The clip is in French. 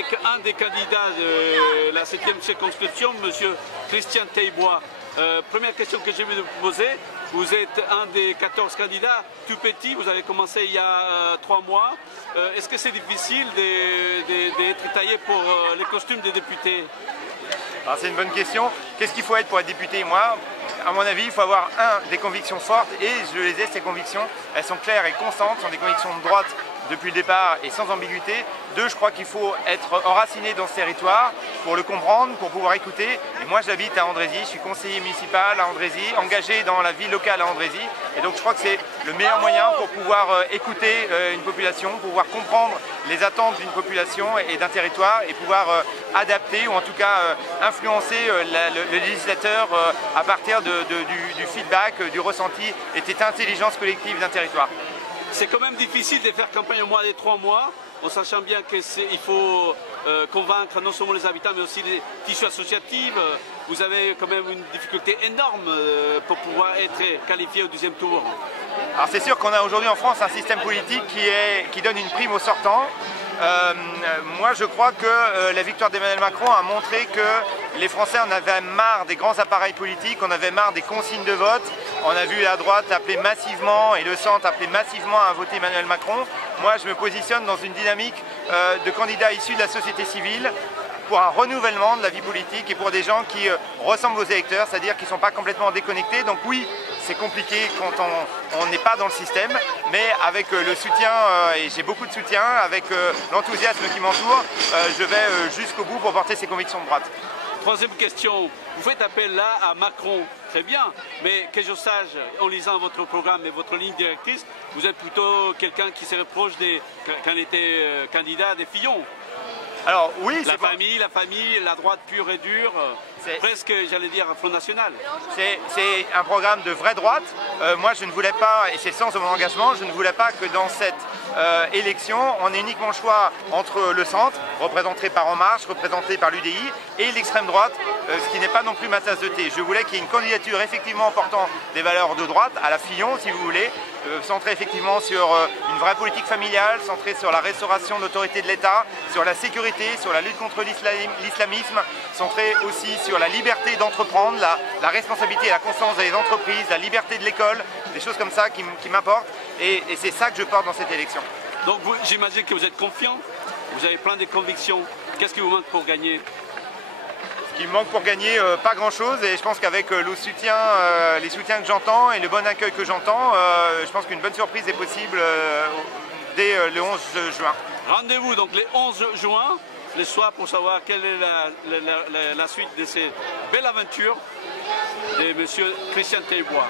avec un des candidats de la 7e circonscription, M. Christian Thébois. Première question que je vais vous poser, vous êtes un des 14 candidats, tout petit, vous avez commencé il y a 3 mois. Est-ce que c'est difficile d'être taillé pour les costumes des députés? C'est une bonne question. Qu'est-ce qu'il faut être pour être député? Moi, à mon avis, il faut avoir des convictions fortes, et je les ai, ces convictions. Elles sont claires et constantes, sont des convictions de droite depuis le départ et sans ambiguïté. 2, je crois qu'il faut être enraciné dans ce territoire pour le comprendre, pour pouvoir écouter. Et moi, j'habite à Andrézy, je suis conseiller municipal à Andrézy, engagé dans la vie locale à Andrézy. Et donc, je crois que c'est le meilleur moyen pour pouvoir écouter une population, pouvoir comprendre les attentes d'une population et d'un territoire, et pouvoir adapter, ou en tout cas influencer le législateur à partir du feedback, du ressenti et de cette intelligence collective d'un territoire. C'est quand même difficile de faire campagne au mois des 3 mois, en sachant bien qu'il faut convaincre non seulement les habitants mais aussi les tissus associatifs. Vous avez quand même une difficulté énorme pour pouvoir être qualifié au 2e tour. Alors c'est sûr qu'on a aujourd'hui en France un système politique qui donne une prime aux sortants. Moi je crois que la victoire d'Emmanuel Macron a montré que les Français en avaient marre des grands appareils politiques, on avait marre des consignes de vote. On a vu la droite appeler massivement et le centre appeler massivement à voter Emmanuel Macron. Moi je me positionne dans une dynamique de candidats issus de la société civile pour un renouvellement de la vie politique et pour des gens qui ressemblent aux électeurs, c'est-à-dire qui ne sont pas complètement déconnectés. Donc oui, c'est compliqué quand on n'est pas dans le système, mais avec le soutien, et j'ai beaucoup de soutien, avec l'enthousiasme qui m'entoure, je vais jusqu'au bout pour porter ces convictions de droite. 3e question, vous faites appel là à Macron, très bien, mais que je sache, en lisant votre programme et votre ligne directrice, vous êtes plutôt quelqu'un qui se reproche quand il était candidat des Fillon. Alors oui, la famille, la droite pure et dure, presque, j'allais dire, Front National. C'est un programme de vraie droite. Moi, je ne voulais pas, et c'est le sens de mon engagement, je ne voulais pas que dans cette élection, on ait uniquement le choix entre le centre, représenté par En Marche, représenté par l'UDI, et l'extrême droite, ce qui n'est pas non plus ma tasse de thé. Je voulais qu'il y ait une candidature effectivement portant des valeurs de droite, à la Fillon, si vous voulez, centrée effectivement sur une vraie politique familiale, centrée sur la restauration de l'autorité de l'État, sur la sécurité, sur la lutte contre l'islamisme, centrée aussi sur la liberté d'entreprendre, la responsabilité et la constance des entreprises, la liberté de l'école, des choses comme ça qui m'importent, et c'est ça que je porte dans cette élection. Donc j'imagine que vous êtes confiant, vous avez plein de convictions. Qu'est-ce qui vous manque pour gagner? Ce qui me manque pour gagner, pas grand-chose, et je pense qu'avec les soutiens que j'entends et le bon accueil que j'entends, je pense qu'une bonne surprise est possible dès le 11 juin. Rendez-vous donc le 11 juin, le soir, pour savoir quelle est la suite de ces belles aventures de M. Christian Thébois.